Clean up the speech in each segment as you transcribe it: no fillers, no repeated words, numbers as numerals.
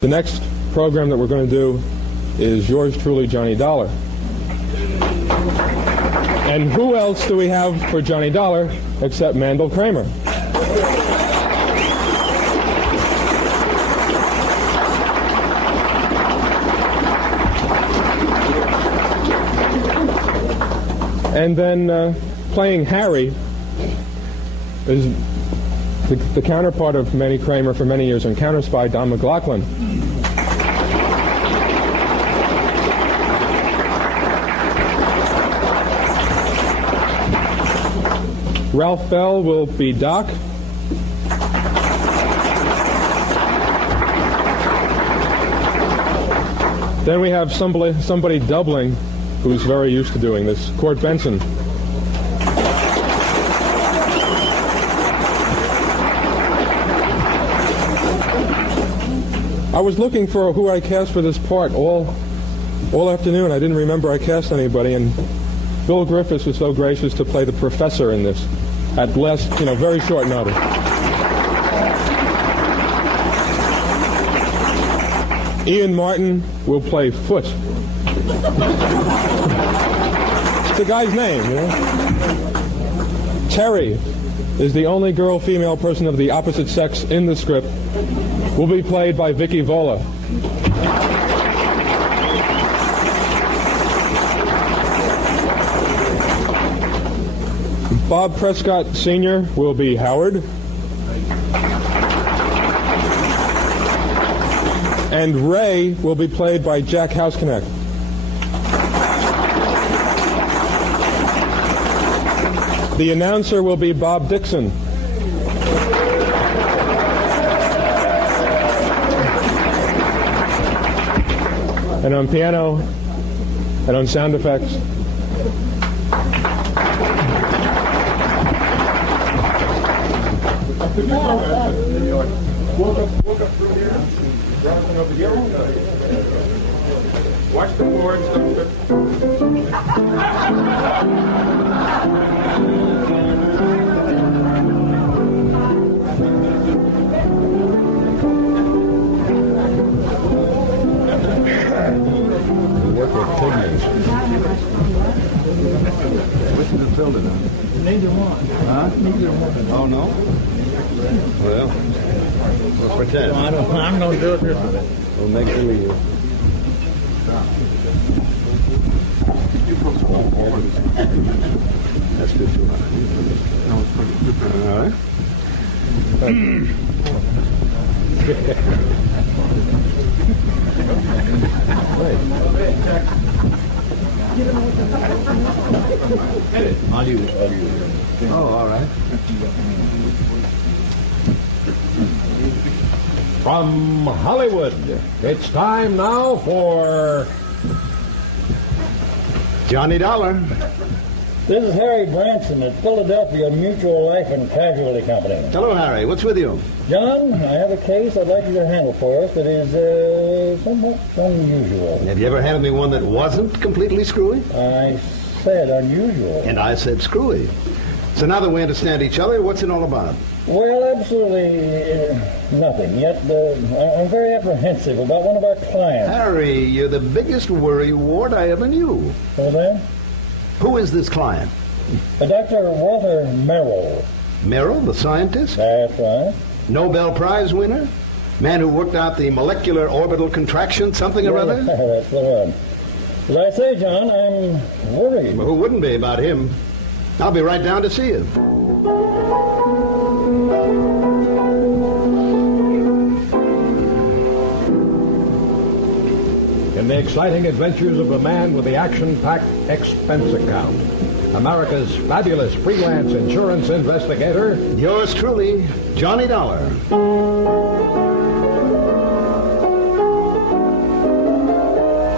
The next program that we're going to do is yours truly, Johnny Dollar. And who else do we have for Johnny Dollar except Mandel Kramer? And then playing Harry is the counterpart of Manny Kramer for many years on Counter Spy, Don McLaughlin. Ralph Bell will be Doc. Then we have somebody doubling who's very used to doing this, Court Benson. I was looking for who I cast for this part all afternoon. I didn't remember I cast anybody, and Bill Griffiths was so gracious to play the professor in this at last, very short notice. Ian Martin will play Foot. It's the guy's name, Terry is the only girl-female person of the opposite sex in the script. Will be played by Vicky Vola. Bob Prescott Sr. will be Howard. And Ray will be played by Jack Houseknecht. The announcer will be Bob Dixon. And on piano and on sound effects, Walk up through here. Jonathan over here. Watch the boards. Work with pigments. Which is the filter now? Neither one. Huh? Neither one. Oh, no? Well, we'll pretend. No, I'm going to do it this way. We'll make believe. That's good too. All right. Oh, all right. From Hollywood, it's time now for Johnny Dollar. This is Harry Branson at Philadelphia Mutual Life and Casualty Company. Hello, Harry. What's with you? John, I have a case I'd like you to handle for us that is somewhat unusual. Have you ever handled me one that wasn't completely screwy? I said unusual. And I said screwy. So now that we understand each other, what's it all about? Well, absolutely nothing. Yet I'm very apprehensive about one of our clients. Harry, you're the biggest worry wart I ever knew. So then? Who is this client? Dr. Walter Merrill. Merrill, the scientist? That's right. Nobel Prize winner? Man who worked out the molecular orbital contraction, something or other? That's the one. As I say, John, I'm worried. Well, who wouldn't be about him? I'll be right down to see you. In the exciting adventures of a man with the action-packed expense account, America's fabulous freelance insurance investigator, Yours truly, Johnny Dollar.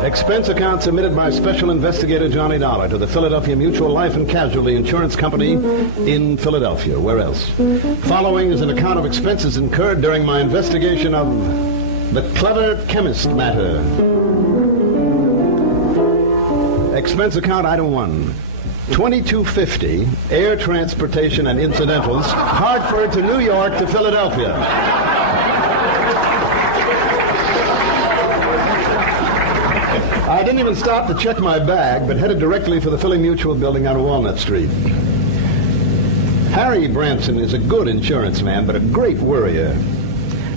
Expense account submitted by Special Investigator Johnny Dollar to the Philadelphia Mutual Life and Casualty Insurance Company in Philadelphia. Where else? Following is an account of expenses incurred during my investigation of the clever chemist matter. Expense account item 1. $22.50, air transportation and incidentals, Hartford to New York to Philadelphia. I didn't even stop to check my bag, but headed directly for the Philly Mutual building on Walnut Street. Harry Branson is a good insurance man, but a great worrier.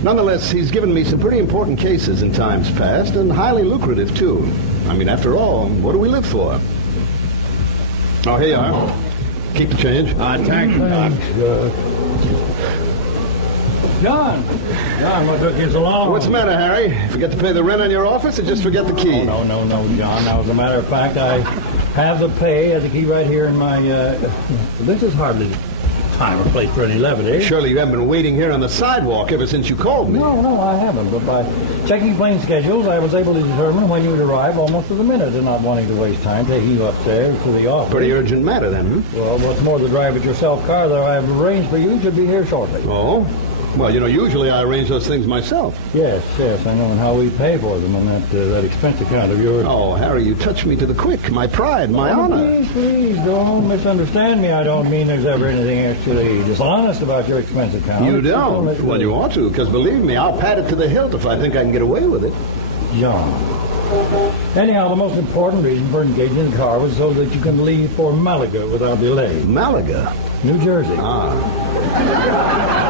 Nonetheless, he's given me some pretty important cases in times past, and highly lucrative, too. I mean, after all, what do we live for? Oh, here you are. Keep the change. Thanks, Doc. John, what took you so long? What's the matter, Harry? Forget to pay the rent on your office, or just forget the key? Oh, no, John. Now, as a matter of fact, I have the pay as the key right here in my, This is hardly time or place for any levity. Surely you haven't been waiting here on the sidewalk ever since you called me. No, I haven't. But by checking plane schedules, I was able to determine when you would arrive almost to the minute, and not wanting to waste time taking you upstairs to the office. Pretty urgent matter, then, huh? Well, what's more, the drive at your self-car that I have arranged for you should be here shortly. Oh? Well, usually I arrange those things myself. Yes, I know, and how we pay for them on that expense account of yours. Oh, Harry, you touch me to the quick. My pride, my honor. Please, don't misunderstand me. I don't mean there's ever anything actually dishonest about your expense account. You don't? Well, you ought to, because believe me, I'll pat it to the hilt if I think I can get away with it. John. Anyhow, the most important reason for engaging the car was so that you can leave for Malaga without delay. Malaga? New Jersey. Ah.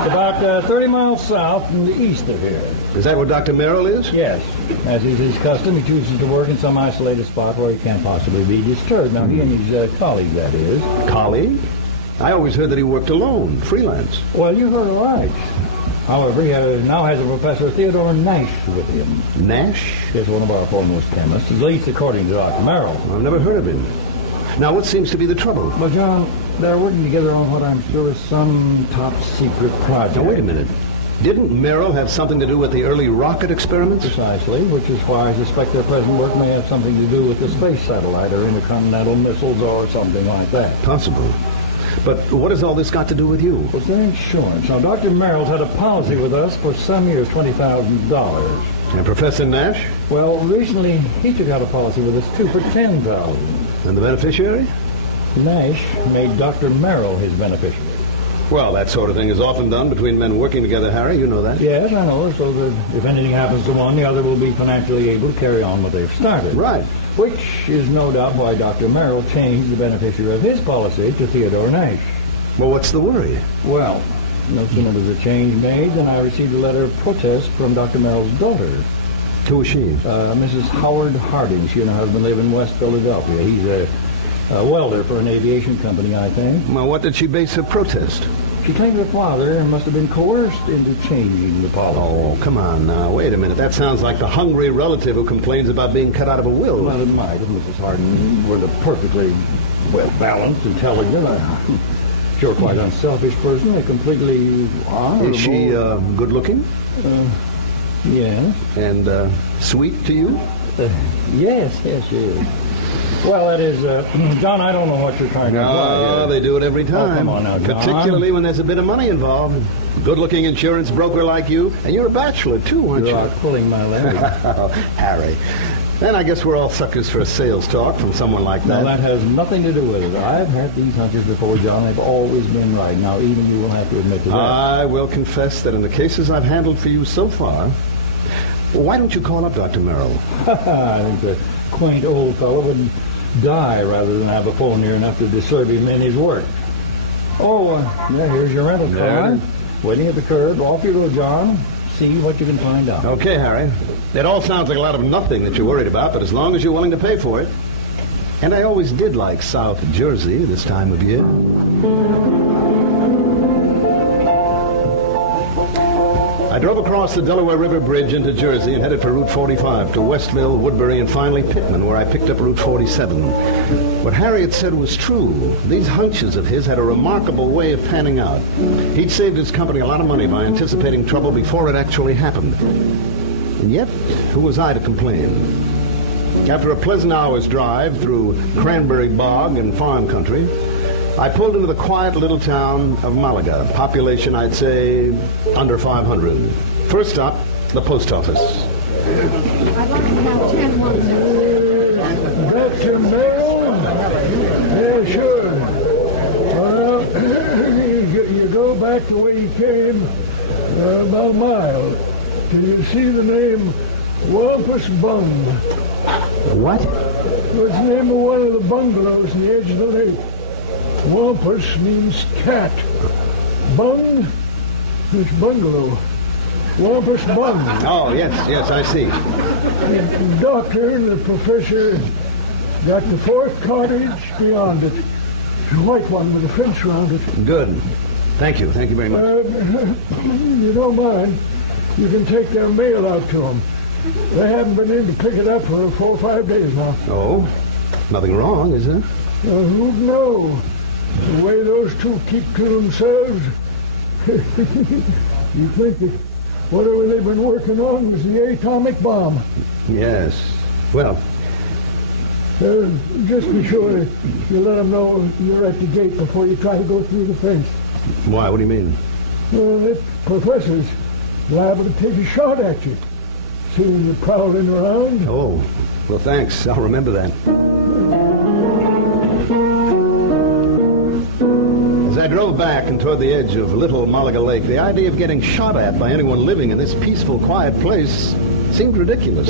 It's about 30 miles south and east of here. Is that where Dr. Merrill is? Yes. As is his custom, he chooses to work in some isolated spot where he can't possibly be disturbed. Now, he and his colleague, that is. Colleague? I always heard that he worked alone, freelance. Well, you heard right. However, he now has a Professor Theodore Nash with him. Nash? He's one of our foremost chemists, at least according to Dr. Merrill. I've never heard of him. Now, what seems to be the trouble? Well, John, they're working together on what I'm sure is some top-secret project. Now, wait a minute. Didn't Merrill have something to do with the early rocket experiments? Precisely, which is why I suspect their present work may have something to do with the space satellite or intercontinental missiles or something like that. Possible. But what has all this got to do with you? Well, it's their insurance. Now, Dr. Merrill's had a policy with us for some years, $20,000. And Professor Nash? Well, recently he took out a policy with us, too, for $10,000. And the beneficiary? Nash made Dr. Merrill his beneficiary. Well, that sort of thing is often done between men working together, Harry. You know that. Yes, I know, so that if anything happens to one, the other will be financially able to carry on what they've started. Right. Which is no doubt why Dr. Merrill changed the beneficiary of his policy to Theodore Nash. Well, what's the worry? Well, no sooner was the change made than I received a letter of protest from Dr. Merrill's daughter. Who is she? Mrs. Howard Harding. She and her husband live in West Philadelphia. He's a welder for an aviation company, I think. Well, what did she base her protest? She claimed her father must have been coerced into changing the policy. Oh, come on now. Wait a minute. That sounds like the hungry relative who complains about being cut out of a will. Well, it might if Mrs. Harding were the perfectly well-balanced, intelligent, sure quite unselfish person, a completely honorable... Is she good-looking? Yes. And sweet to you? Yes, she is. Well, that is, John, I don't know what you're trying to No, they do it every time. Oh, come on now, John. Particularly when there's a bit of money involved. Good-looking insurance broker like you, and you're a bachelor, too, aren't you? You're pulling my leg. Harry. Then I guess we're all suckers for a sales talk from someone like that. No, that has nothing to do with it. I've had these hunches before, John. They've always been right. Now, even you will have to admit to that. I will confess that in the cases I've handled for you so far, why don't you call up Dr. Merrill? I think the quaint old fellow would die rather than have a phone near enough to disturb him in his work. Oh, yeah, here's your rental car. Waiting at the curb. Off you go, John. See what you can find out. Okay, Harry. It all sounds like a lot of nothing that you're worried about, but as long as you're willing to pay for it. And I always did like South Jersey this time of year. I drove across the Delaware River Bridge into Jersey and headed for Route 45 to Westville, Woodbury, and finally Pittman, where I picked up Route 47. What Harry had said was true. These hunches of his had a remarkable way of panning out. He'd saved his company a lot of money by anticipating trouble before it actually happened. And yet, who was I to complain? After a pleasant hour's drive through cranberry bog and farm country, I pulled into the quiet little town of Malaga. Population, I'd say, under 500. First stop, the post office. I'd like to have 10 ones. Dr. Mandel? Yeah, sure. Well, you go back the way you came, about a mile, till you see the name Wampus Bung. What? Was the name of one of the bungalows on the edge of the lake. Wampus means cat. Bung, it's bungalow. Wampus Bung. Oh, yes, I see. The doctor and the professor got the fourth cottage beyond it. A white one with a fence around it. Good. Thank you very much. You don't mind, you can take their mail out to them. They haven't been in to pick it up for 4 or 5 days now. Oh, nothing wrong, is there? Who'd know? The way those two keep to themselves, you think that whatever they've been working on was the atomic bomb. Yes. Well, just be sure you let them know you're at the gate before you try to go through the fence. why? What do you mean? Well, that professor's liable to take a shot at you. Seeing you prowling around. Oh, well, thanks. I'll remember that. As I drove back and toward the edge of Little Malaga Lake, the idea of getting shot at by anyone living in this peaceful, quiet place seemed ridiculous.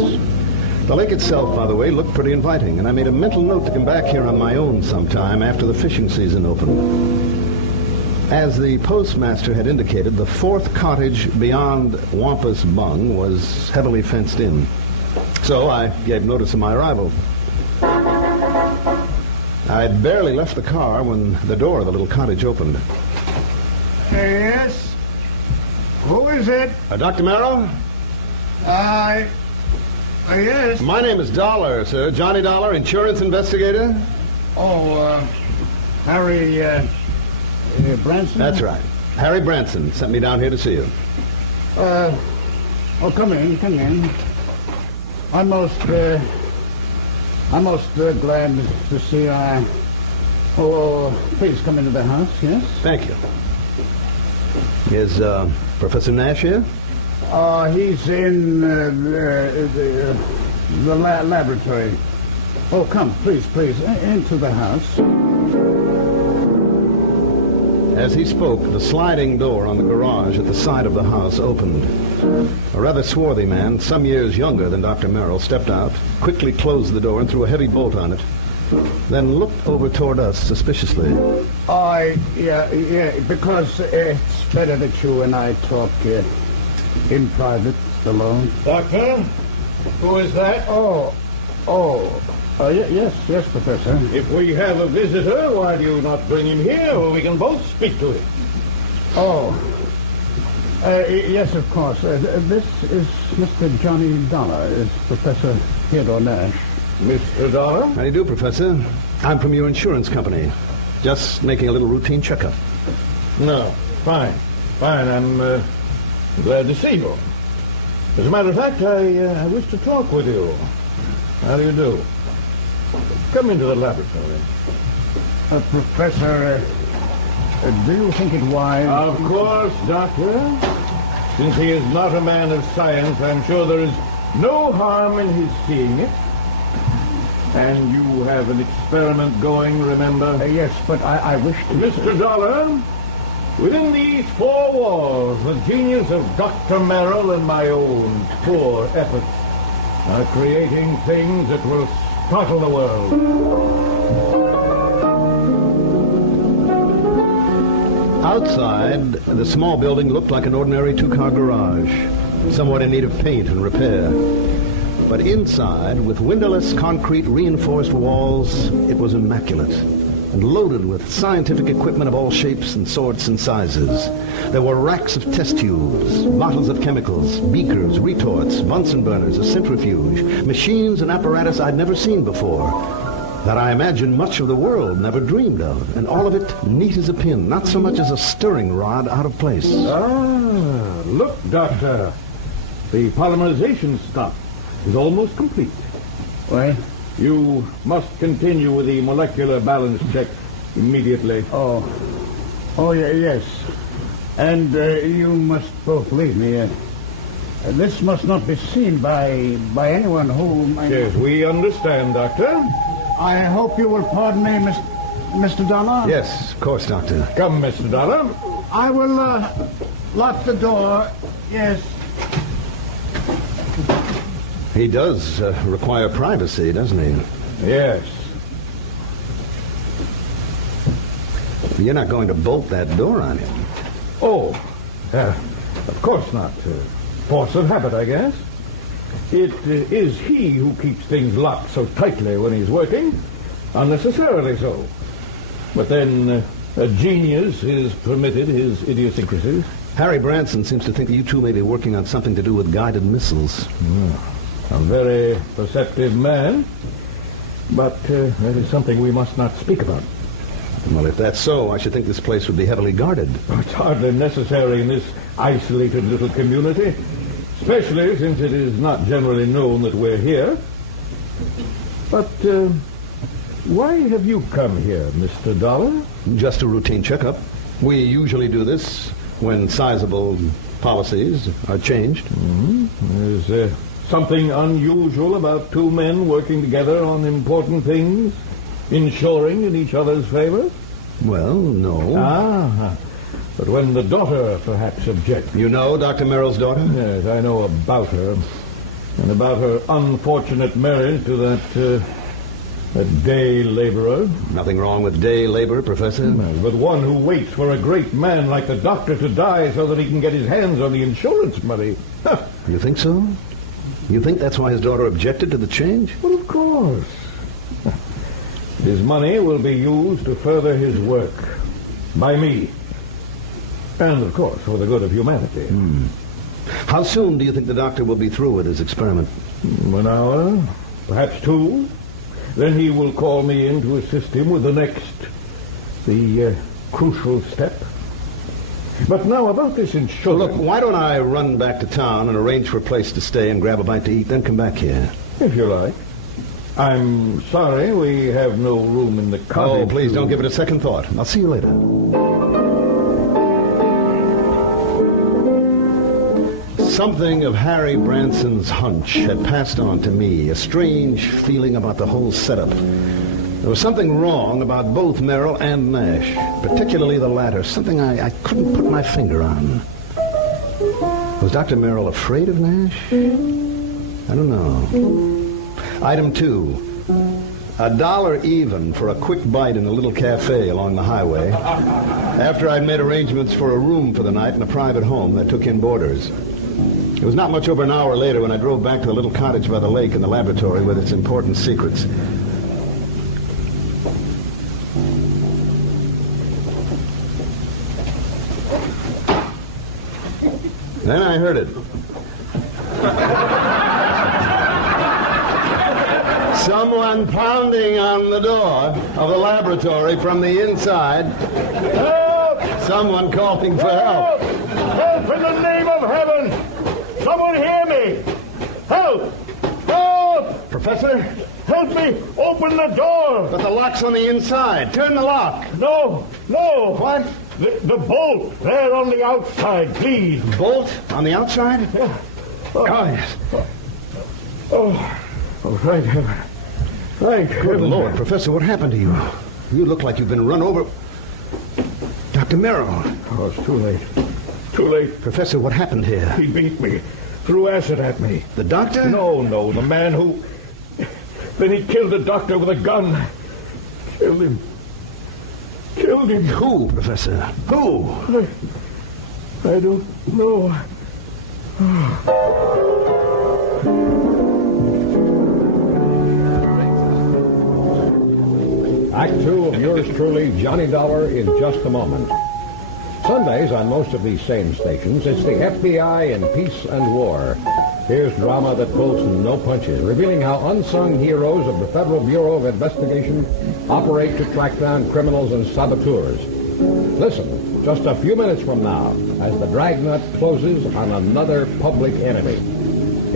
The lake itself, by the way, looked pretty inviting, and I made a mental note to come back here on my own sometime after the fishing season opened. As the postmaster had indicated, the fourth cottage beyond Wampus Bung was heavily fenced in. So I gave notice of my arrival. I'd barely left the car when the door of the little cottage opened. Yes? Who is it? Dr. Merrill? Yes. My name is Dollar, sir. Johnny Dollar, insurance investigator. Harry, Branson? That's right. Harry Branson sent me down here to see you. Come in. I'm most glad to see you. Please come into the house, yes? Thank you. Is Professor Nash here? He's in the laboratory. Oh, come, please, into the house. As he spoke, the sliding door on the garage at the side of the house opened. A rather swarthy man, some years younger than Dr. Merrill, stepped out, quickly closed the door and threw a heavy bolt on it, then looked over toward us suspiciously. Yeah, because it's better that you and I talk in private, alone. Doctor, who is that? Yes, Professor. If we have a visitor, why do you not bring him here where we can both speak to him? Yes, of course. This is Mr. Johnny Dollar. It's Professor Theodore Nash. Mr. Dollar? How do you do, Professor? I'm from your insurance company. Just making a little routine checkup. No, fine. I'm glad to see you. As a matter of fact, I wish to talk with you. How do you do? Come into the laboratory. Professor, do you think it wise? Of course, Doctor. Since he is not a man of science, I'm sure there is no harm in his seeing it. And you have an experiment going, remember? Yes, but I wish to... Mr. Dollar, within these four walls, the genius of Dr. Merrill and my own poor efforts are creating things that will startle the world. Outside, the small building looked like an ordinary two-car garage, somewhat in need of paint and repair. But inside, with windowless concrete reinforced walls, it was immaculate and loaded with scientific equipment of all shapes and sorts and sizes. There were racks of test tubes, bottles of chemicals, beakers, retorts, Bunsen burners, a centrifuge, machines and apparatus I'd never seen before, that I imagine much of the world never dreamed of, and all of it neat as a pin, not so much as a stirring rod out of place. Look, Doctor. The polymerization stop is almost complete. Well? You must continue with the molecular balance check immediately. Yes. And you must both leave me. This must not be seen by anyone who... Yes, we understand, Doctor. I hope you will pardon me, Mr. Dollar. Yes, of course, Doctor. Come, Mr. Dollar. I will lock the door. Yes. He does require privacy, doesn't he? Yes. You're not going to bolt that door on him. Oh, of course not. Force of habit, I guess. It is he who keeps things locked so tightly when he's working, unnecessarily so. But then a genius is permitted his idiosyncrasies. Harry Branson seems to think that you two may be working on something to do with guided missiles. A very perceptive man, but that is something we must not speak about. Well, if that's so, I should think this place would be heavily guarded. It's hardly necessary in this isolated little community, especially since it is not generally known that we're here. But why have you come here, Mr. Dollar? Just a routine checkup. We usually do this when sizable policies are changed. Is there something unusual about two men working together on important things, ensuring in each other's favor? Well, no. But when the daughter perhaps objects. You know Dr. Merrill's daughter? Yes, I know about her. And about her unfortunate marriage to that day laborer. Nothing wrong with day labor, Professor. But one who waits for a great man like the doctor to die so that he can get his hands on the insurance money. You think so? You think that's why his daughter objected to the change? Well, of course. His money will be used to further his work. By me. And, of course, for the good of humanity. How soon do you think the doctor will be through with his experiment? An hour, perhaps 2. Then he will call me in to assist him with the crucial step. But now about this insurance... Look, why don't I run back to town and arrange for a place to stay and grab a bite to eat, then come back here? If you like. I'm sorry we have no room in the cottage. Oh, please don't give it a second thought. I'll see you later. Something of Harry Branson's hunch had passed on to me, a strange feeling about the whole setup. There was something wrong about both Merrill and Nash, particularly the latter, something I couldn't put my finger on. Was Dr. Merrill afraid of Nash? I don't know. Item 2, $1 even for a quick bite in a little cafe along the highway, after I'd made arrangements for a room for the night in a private home that took in boarders. It was not much over an hour later when I drove back to the little cottage by the lake in the laboratory with its important secrets. Then I heard it. Someone pounding on the door of the laboratory from the inside. Help! Someone calling for help. Help in the name of heaven! Someone hear me! Help! Help! Professor? Help me! Open the door! But the lock's on the inside. Turn the lock. No! No! What? The bolt there on the outside, please. Bolt on the outside? Yeah. Oh, yes. Oh, thank heaven. Thank Good heaven. Lord, Professor, what happened to you? You look like you've been run over. Dr. Merrill. Oh, it's too late. Too late. Professor, what happened here? He beat me. Threw acid at me. The doctor? No, the man who... Then he killed the doctor with a gun. Killed him. Who, Professor? Who? I don't know. Act 2 of yours truly, Johnny Dollar, in just a moment. Sundays on most of these same stations, it's the FBI in Peace and War. Here's drama that pulls no punches, revealing how unsung heroes of the Federal Bureau of Investigation operate to track down criminals and saboteurs. Listen, just a few minutes from now, as the dragnet closes on another public enemy.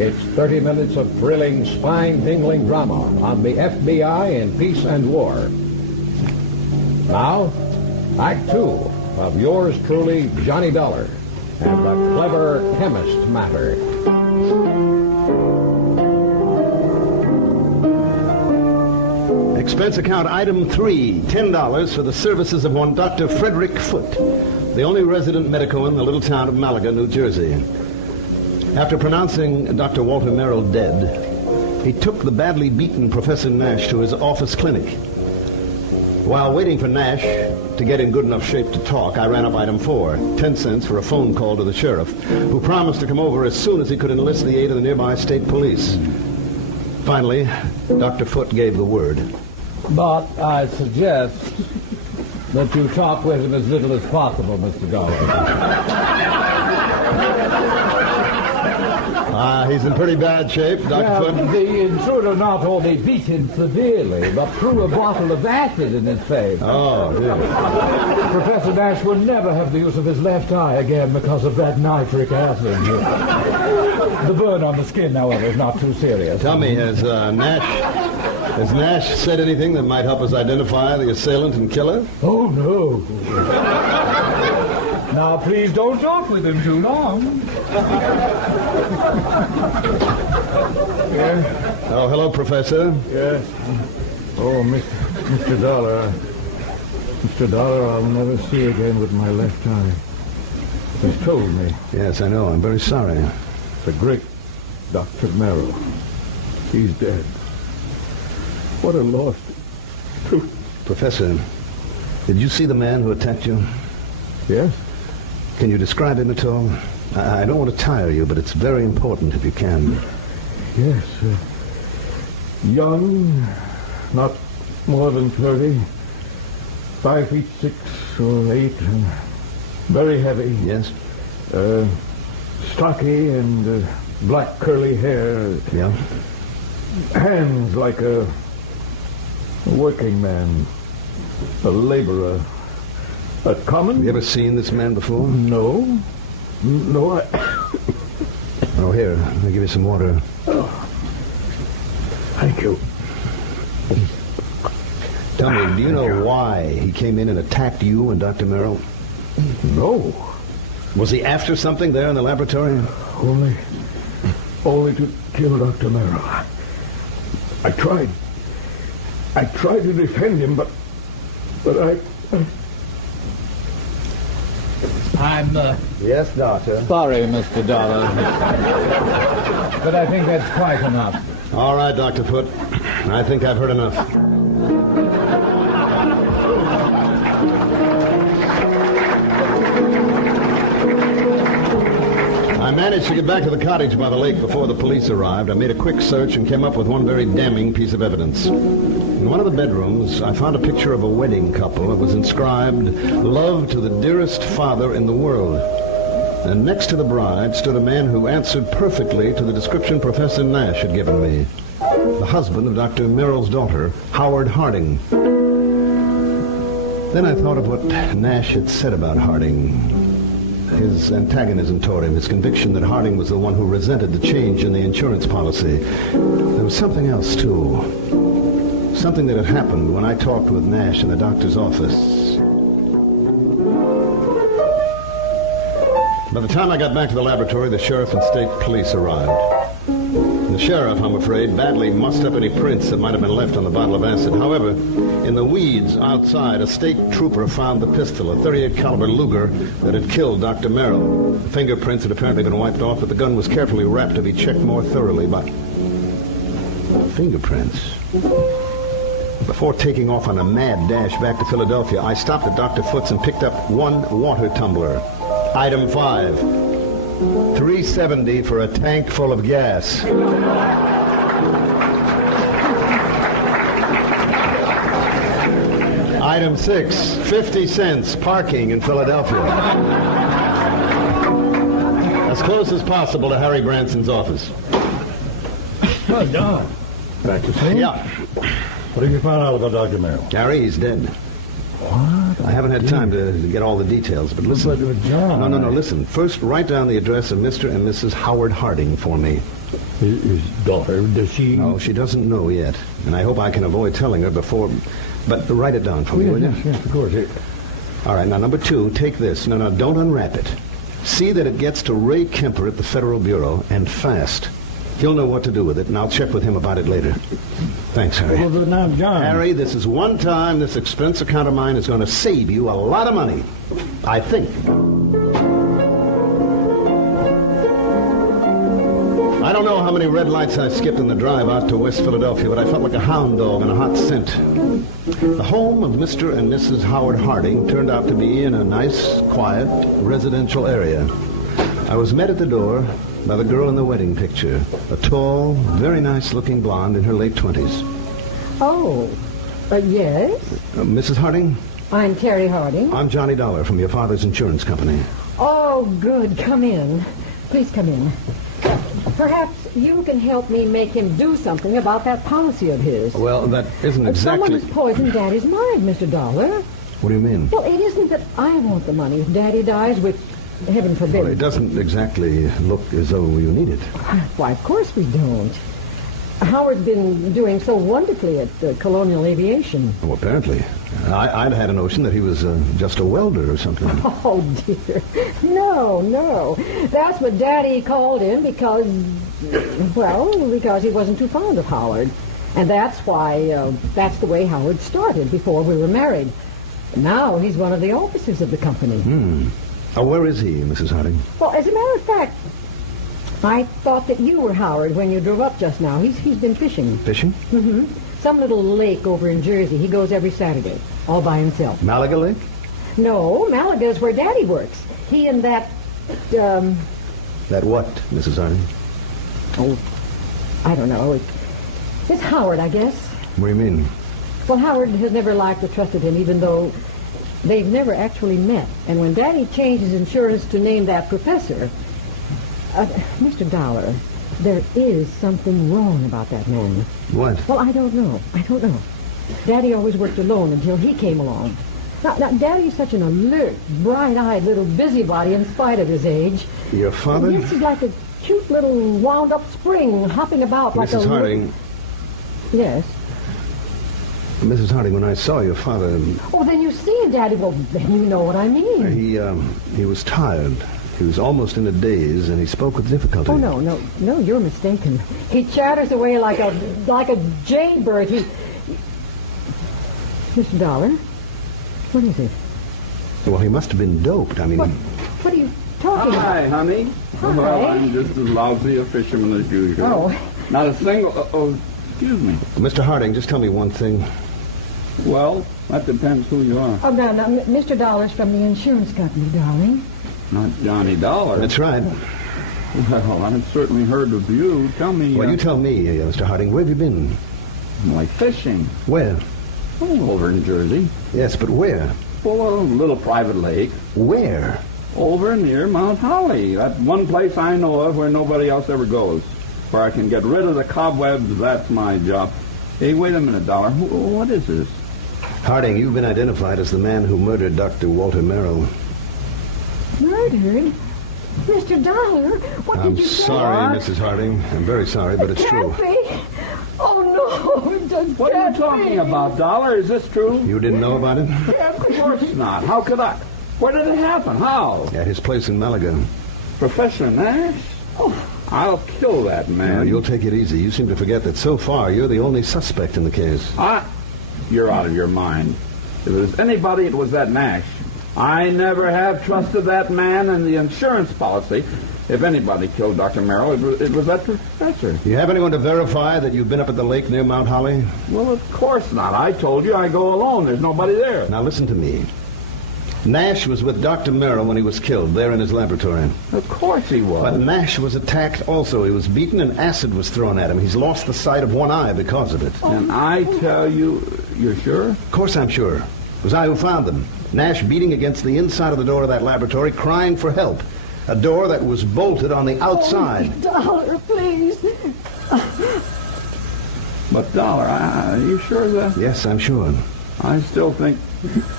It's 30 minutes of thrilling, spine-tingling drama on the FBI in Peace and War. Now, Act 2 of yours truly, Johnny Dollar, and the clever Chemist matter. Expense account item 3, $10 for the services of one Dr. Frederick Foote, the only resident medico in the little town of Malaga, New Jersey. After pronouncing Dr. Walter Merrill dead, He took the badly beaten Professor Nash to his office clinic. While waiting for Nash to get in good enough shape to talk, I ran up item 4, 10 cents for a phone call to the sheriff, who promised to come over as soon as he could enlist the aid of the nearby state police. Finally, Dr. Foote gave the word. But I suggest that you talk with him as little as possible, Mr. Dollar. He's in pretty bad shape, Dr. Foote. The intruder not only beat him severely, but threw a bottle of acid in his face. Oh, dear. Professor Nash will never have the use of his left eye again because of that nitric acid. The burn on the skin, however, is not too serious. Tell me, has Nash said anything that might help us identify the assailant and killer? Oh, no. Now, please don't talk with him too long. Oh, hello, Professor. Yes. Oh, Mr. Dollar. Mr. Dollar, I'll never see again with my left eye. He's told me. Yes, I know. I'm very sorry. The great Dr. Merrill. He's dead. What a loss. Professor, did you see the man who attacked you? Yes? Can you describe him at all? I don't want to tire you, but it's very important if you can. Yes. Young, not more than 30. 5 feet 6 or 8. Very heavy. Yes? Stocky and black curly hair. Yeah? Hands like a working man. A laborer. A common? Have you ever seen this man before? No. No, Oh, here. I'll give you some water. Thank you. Tell me, do you know why he came in and attacked you and Dr. Merrill? No. Was he after something there in the laboratory? Only to kill Dr. Merrill. I tried to defend him, but I'm Yes, Doctor. sorry, Mr. Dollar. But I think that's quite enough. All right, Dr. Foote. I think I've heard enough. I managed to get back to the cottage by the lake before the police arrived. I made a quick search and came up with one very damning piece of evidence. In one of the bedrooms, I found a picture of a wedding couple. It was inscribed, "Love to the dearest father in the world." And next to the bride stood a man who answered perfectly to the description Professor Nash had given me. The husband of Dr. Merrill's daughter, Howard Harding. Then I thought of what Nash had said about Harding. His antagonism toward him, his conviction that Harding was the one who resented the change in the insurance policy. There was something else, too. Something that had happened when I talked with Nash in the doctor's office. By the time I got back to the laboratory, the sheriff and state police arrived. The sheriff, I'm afraid, badly mussed up any prints that might have been left on the bottle of acid. However, in the weeds outside, a state trooper found the pistol, a .38 caliber Luger that had killed Dr. Merrill. The fingerprints had apparently been wiped off, but the gun was carefully wrapped to be checked more thoroughly by fingerprints. Before taking off on a mad dash back to Philadelphia, I stopped at Dr. Foote's and picked up one water tumbler. Item 5. $3.70 for a tank full of gas. Item 6. 50 cents parking in Philadelphia. As close as possible to Harry Branson's office. Well done. Back to see? Yeah. What have you found out about Dr. Merrill? Gary, he's dead. What? I haven't had time to get all the details, but listen. But, John. No, listen. First, write down the address of Mr. and Mrs. Howard Harding for me. His daughter, does she? No, she doesn't know yet, and I hope I can avoid telling her before. But write it down for me, will you? Yes, of course. All right, now, number 2, take this. No, don't unwrap it. See that it gets to Ray Kemper at the Federal Bureau, and fast. He'll know what to do with it, and I'll check with him about it later. Thanks, Harry. Well, but now, John. Harry, this is one time this expense account of mine is going to save you a lot of money. I think. I don't know how many red lights I skipped in the drive out to West Philadelphia, but I felt like a hound dog in a hot scent. The home of Mr. and Mrs. Howard Harding turned out to be in a nice, quiet, residential area. I was met at the door by the girl in the wedding picture, a tall, very nice-looking blonde in her late 20s. Oh, yes? Mrs. Harding? I'm Terry Harding. I'm Johnny Dollar from your father's insurance company. Oh, good. Come in. Please come in. Perhaps you can help me make him do something about that policy of his. Well, that isn't exactly... Someone has poisoned Daddy's mind, Mr. Dollar. What do you mean? Well, it isn't that I want the money if Daddy dies, which, heaven forbid... Well, it doesn't exactly look as though you need it. Why, of course we don't. Howard's been doing so wonderfully at Colonial Aviation. Oh, apparently. I'd had a notion that he was just a welder or something. Oh, dear. No. That's what Daddy called him because he wasn't too fond of Howard. And that's why, that's the way Howard started before we were married. Now he's one of the officers of the company. Where is he, Mrs. Harding? Well, as a matter of fact, I thought that you were Howard when you drove up just now. He's been fishing. Fishing? Mm-hmm. Some little lake over in Jersey. He goes every Saturday, all by himself. Malaga Lake? No, Malaga is where Daddy works. He and that, That what, Mrs. Harding? Oh, I don't know. It's Howard, I guess. What do you mean? Well, Howard has never liked or trusted him, even though they've never actually met. And when Daddy changed his insurance to name that professor... Mr. Dollar, there is something wrong about that man. What? Well, I don't know. Daddy always worked alone until he came along. Now, Daddy's such an alert, bright-eyed little busybody in spite of his age. Your father? Yes, he's like a cute little wound-up spring hopping about like a... Mrs. Harding. Yes? Mrs. Harding, when I saw your father... Oh, then you see, Daddy. Well, then you know what I mean. He was tired. He was almost in a daze, and he spoke with difficulty. Oh, no, you're mistaken. He chatters away like a jaybird. Mr. Dollar, what is it? Well, he must have been doped. I mean... What are you talking about? Hi, honey. Hi. Well, I'm just as lousy a fisherman as usual. Oh. Not a single... excuse me. Mr. Harding, just tell me one thing. Well, that depends who you are. Oh, no, Mr. Dollar's from the insurance company, darling. Not Johnny Dollar. That's right. Well, I've certainly heard of you. Tell me... Well, you tell me, Mr. Harding, where have you been? Like fishing. Where? Oh, over in Jersey. Yes, but where? Well, a little private lake. Where? Over near Mount Holly. That one place I know of where nobody else ever goes. Where I can get rid of the cobwebs, that's my job. Hey, wait a minute, Dollar. What is this? Harding, you've been identified as the man who murdered Dr. Walter Merrill. Murdered? Mr. Dollar, what did you say? I'm sorry, Mrs. Harding. I'm very sorry, but it's true. Oh, no, it just What are you talking about, Dollar? Is this true? You didn't know about it? Of course not. How could I? Where did it happen? How? At his place in Malaga. Professor Nash? Oh, I'll kill that man. Now, you'll take it easy. You seem to forget that so far you're the only suspect in the case. You're out of your mind. If it was anybody, it was that Nash. I never have trusted that man and the insurance policy. If anybody killed Dr. Merrill, it was that professor. You have anyone to verify that you've been up at the lake near Mount Holly? Well, of course not. I told you I go alone. There's nobody there. Now, listen to me. Nash was with Dr. Merrill when he was killed, there in his laboratory. Of course he was. But Nash was attacked also. He was beaten and acid was thrown at him. He's lost the sight of one eye because of it. And I tell you, you're sure? Of course I'm sure. It was I who found them. Nash beating against the inside of the door of that laboratory, crying for help. A door that was bolted on the outside. Oh, Dollar, please. But, Dollar, are you sure that? Yes, I'm sure. I still think...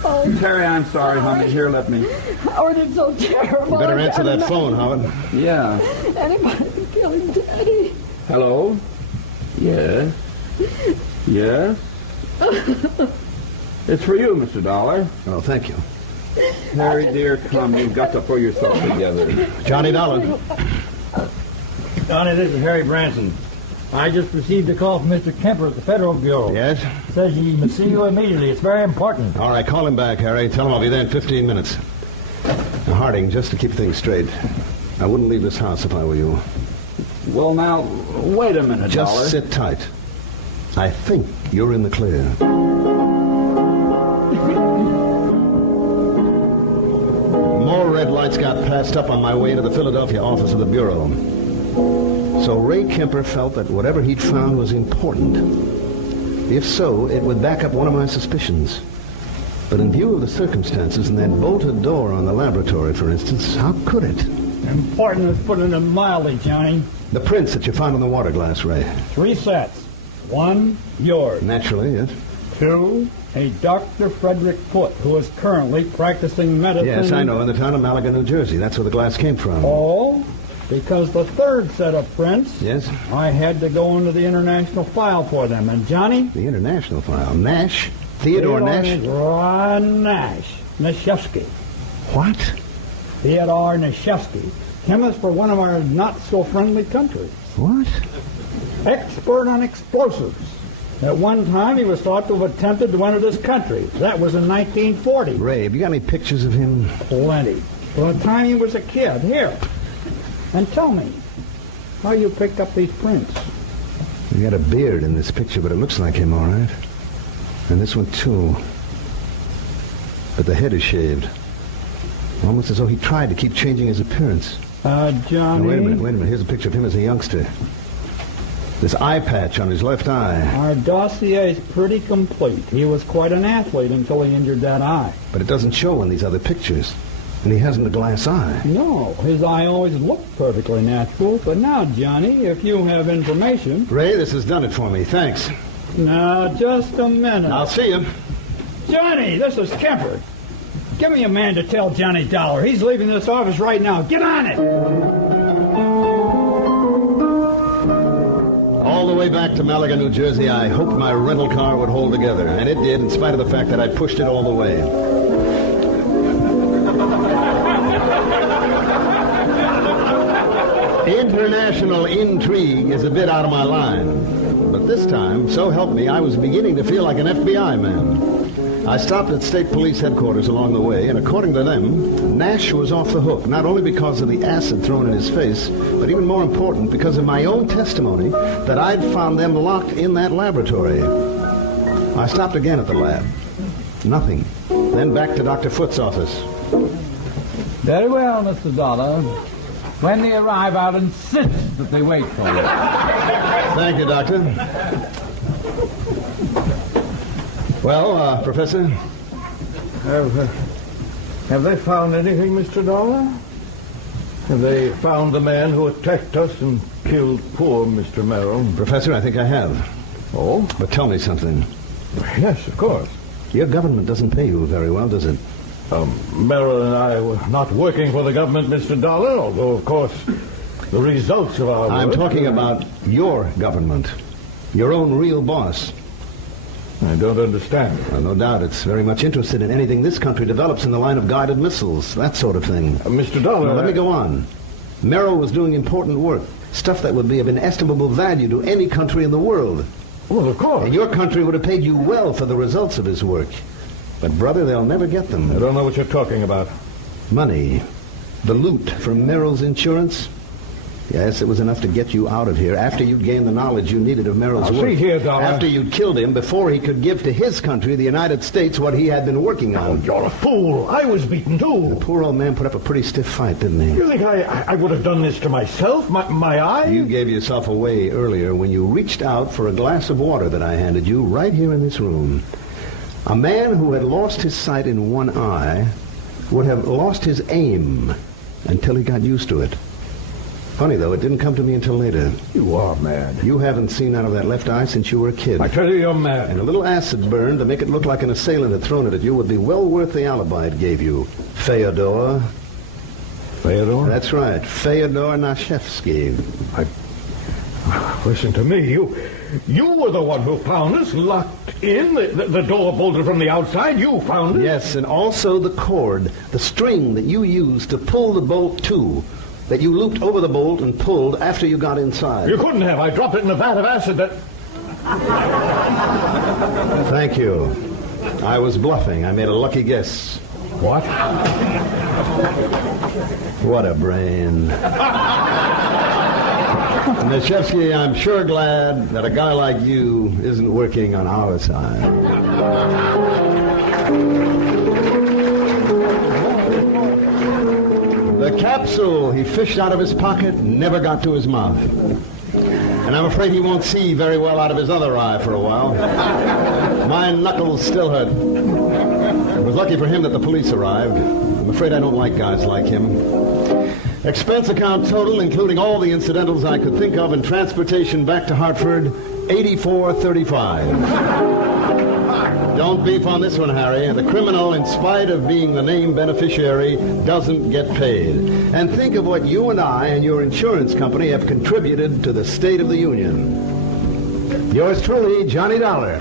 Oh, Terry, I'm sorry, honey. Here, let me... Howard, it's so terrible. You better answer that phone, Howard. Yeah. Anybody can kill him, Daddy. Hello? Yes? Yes? It's for you, Mr. Dollar. Oh, thank you. Harry, dear, come. You've got to pull yourself together. Johnny Dollar. Johnny, this is Harry Branson. I just received a call from Mr. Kemper at the Federal Bureau. Yes? Says he must see you immediately. It's very important. All right, call him back, Harry. Tell him I'll be there in 15 minutes. Now, Harding, just to keep things straight, I wouldn't leave this house if I were you. Well, now, wait a minute, Just Dollar. sit tight. I think you're in the clear. More red lights got passed up on my way to the Philadelphia office of the Bureau. So Ray Kemper felt that whatever he'd found was important. If so, it would back up one of my suspicions. But in view of the circumstances and that bolted door on the laboratory, for instance, how could it? Important is putting it mildly, Johnny. The prints that you found on the water glass, Ray. 3 sets. 1, yours. Naturally, yes. 2, a Dr. Frederick Foote, who is currently practicing medicine. Yes, I know, in the town of Malaga, New Jersey. That's where the glass came from. Oh, because the 3rd set of prints, Yes? I had to go into the international file for them. And Johnny? The international file. Nash? Theodore Nash? Nash. Nashevsky. What? Theodore Nashevsky. Chemist for one of our not-so-friendly countries. What? Expert on explosives. At one time, he was thought to have attempted to enter this country. That was in 1940. Ray, have you got any pictures of him? Plenty. From the time he was a kid. Here. And tell me, how you picked up these prints? He got a beard in this picture, but it looks like him, all right. And this one, too. But the head is shaved. Almost as though he tried to keep changing his appearance. Johnny... Now, wait a minute. Here's a picture of him as a youngster. This eye patch on his left eye. Our dossier's pretty complete. He was quite an athlete until he injured that eye. But it doesn't show in these other pictures. And he hasn't a glass eye. No, his eye always looked perfectly natural. But now, Johnny, if you have information... Ray, this has done it for me. Thanks. Now, just a minute. I'll see you. Johnny, this is Kemper. Give me a man to tell Johnny Dollar. He's leaving this office right now. Get on it! All the way back to Malaga, New Jersey, I hoped my rental car would hold together. And it did, in spite of the fact that I pushed it all the way. International intrigue is a bit out of my line. But this time, so help me, I was beginning to feel like an FBI man. I stopped at state police headquarters along the way, and according to them, Nash was off the hook, not only because of the acid thrown in his face, but even more important, because of my own testimony that I'd found them locked in that laboratory. I stopped again at the lab. Nothing. Then back to Dr. Foote's office. Very well, Mr. Dollar. When they arrive, I'll insist that they wait for you. Thank you, Doctor. Well, Professor? Have they found anything, Mr. Dollar? Have they found the man who attacked us and killed poor Mr. Merrill? Professor, I think I have. Oh? But tell me something. Yes, of course. Your government doesn't pay you very well, does it? Merrill and I were not working for the government, Mr. Dollar, although, of course, the results of our I'm work... talking about your government. Your own real boss. I don't understand. Well, no doubt it's very much interested in anything this country develops in the line of guided missiles, that sort of thing. Mr. Dollar... Now, let me go on. Merrill was doing important work, stuff that would be of inestimable value to any country in the world. Well, of course. And your country would have paid you well for the results of his work. But, brother, they'll never get them. I don't know what you're talking about. Money. The loot from Merrill's insurance. Yes, it was enough to get you out of here after you'd gained the knowledge you needed of Merrill's Now, work. see here, Dollar. After you'd killed him before he could give to his country, the United States, what he had been working on. You're a fool. I was beaten, too. The poor old man put up a pretty stiff fight, didn't he? You think I would have done this to myself? My eye? You gave yourself away earlier when you reached out for a glass of water that I handed you right here in this room. A man who had lost his sight in one eye would have lost his aim until he got used to it. Funny, though, it didn't come to me until later. You are mad. You haven't seen out of that left eye since you were a kid. I tell you, you're mad. And a little acid burn to make it look like an assailant had thrown it at you would be well worth the alibi it gave you. Fyodor. Fyodor? That's right. Fyodor Nashevsky. Listen to me. You were the one who found us locked in. The door bolted from the outside. You found it. Yes, and also the cord, the string that you used to pull the bolt to, that you looped over the bolt and pulled after you got inside. You couldn't have. I dropped it in a vat of acid that... Thank you. I was bluffing. I made a lucky guess. What? What a brain. Neshevsky, I'm sure glad that a guy like you isn't working on our side. The capsule he fished out of his pocket never got to his mouth. And I'm afraid he won't see very well out of his other eye for a while. My knuckles still hurt. It was lucky for him that the police arrived. I'm afraid I don't like guys like him. Expense account total, including all the incidentals I could think of, and transportation back to Hartford, $84.35. Don't beef on this one, Harry. The criminal, in spite of being the named beneficiary, doesn't get paid. And think of what you and I and your insurance company have contributed to the State of the Union. Yours truly, Johnny Dollar.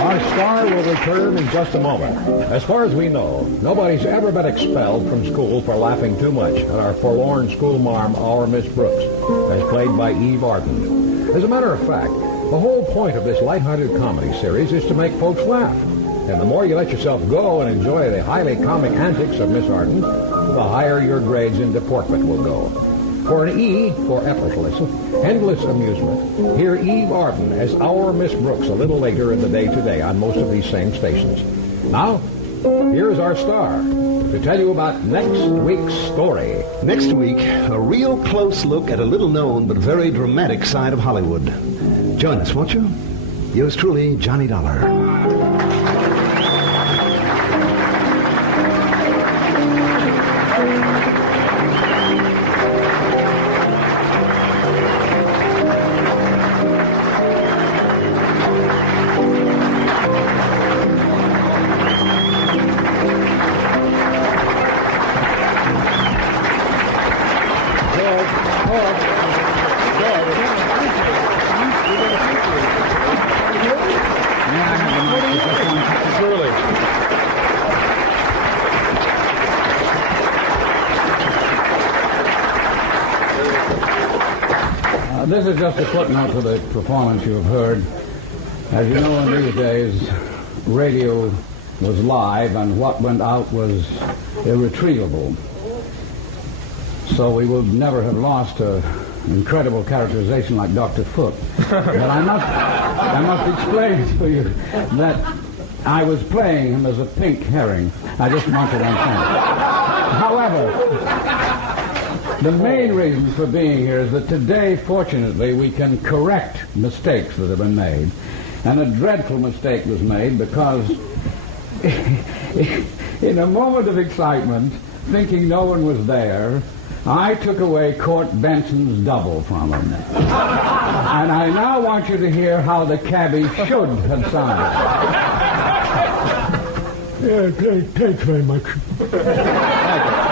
Our star will return in just a moment. As far as we know, nobody's ever been expelled from school for laughing too much at our forlorn schoolmarm, our Miss Brooks, as played by Eve Arden. As a matter of fact, the whole point of this lighthearted comedy series is to make folks laugh. And the more you let yourself go and enjoy the highly comic antics of Miss Arden, the higher your grades in deportment will go. For an E for effortless, endless amusement, hear Eve Arden as our Miss Brooks a little later in the day today on most of these same stations. Now, here's our star to tell you about next week's story. Next week, a real close look at a little-known but very dramatic side of Hollywood. Join us, won't you? Yours truly, Johnny Dollar. This is just a footnote to the performance you've heard. As you know, in these days, radio was live and what went out was irretrievable. So we would never have lost an incredible characterization like Dr. Foote. But I must explain to you that I was playing him as a pink herring. I just want you to understand. However, the main reason for being here is that today, fortunately, we can correct mistakes that have been made. And a dreadful mistake was made because in a moment of excitement, thinking no one was there, I took away Court Benson's double from him. And I now want you to hear how the cabbie should have sounded. Yeah, thanks very much. Thank you.